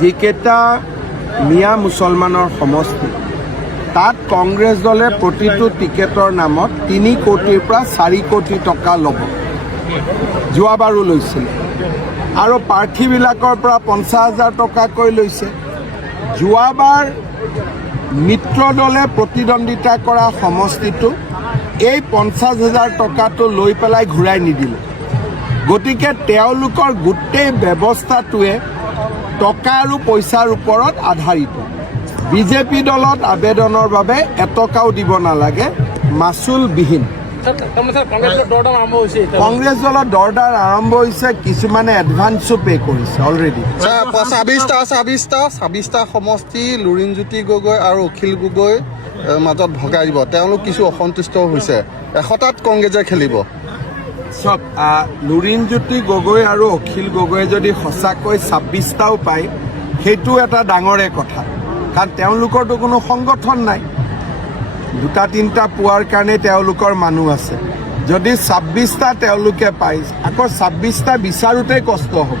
যিকেইটা মিয়া মুছলমানৰ সমষ্টি তাত কংগ্ৰেছ দলে প্ৰতিটো টিকেটৰ নামত 3 কোটিৰ পৰা 4 কোটি টকা ল'ব। যোৱাবাৰো লৈছিল আৰু প্ৰাৰ্থীবিলাকৰ পৰা 50,000 টকাকৈ লৈছে। যোৱাবাৰ মিত্ৰ দলে প্ৰতিদ্বন্দ্বিতা কৰা সমষ্টিটো এই 50,000 টকাটো লৈ পেলাই ঘূৰাই নিদিলে। গতিকে তেওঁলোকৰ গোটেই ব্যৱস্থাটোৱে টকা আৰু পইচাৰ ওপৰত আধাৰিত। বিজেপি দলত আবেদনৰ বাবে এটকাও দিব নালাগে, মাচুলবিহীন। কংগ্ৰেছ দলত দৰদাৰ আৰম্ভ হৈছে, কিছুমানে এডভান্সো পে' কৰিছে অলৰেডি। 26টা সমষ্টি লুৰিণজ্যোতি গগৈ আৰু অখিল গগৈ মাজত ভগাই দিব। তেওঁলোক কিছু অসন্তুষ্ট হৈছে। 100টাত কংগ্ৰেছে খেলিব। চব লুৰিণজ্যোতি গগৈ আৰু অখিল গগৈয়ে যদি সঁচাকৈ 26টাও পায়, সেইটো এটা ডাঙৰে কথা, কাৰণ তেওঁলোকৰতো কোনো সংগঠন নাই। 2-3টা পোৱাৰ কাৰণে তেওঁলোকৰ মানুহ আছে। যদি 26টা তেওঁলোকে পায়, আকৌ 26টা বিচাৰোঁতেই কষ্ট হ'ব।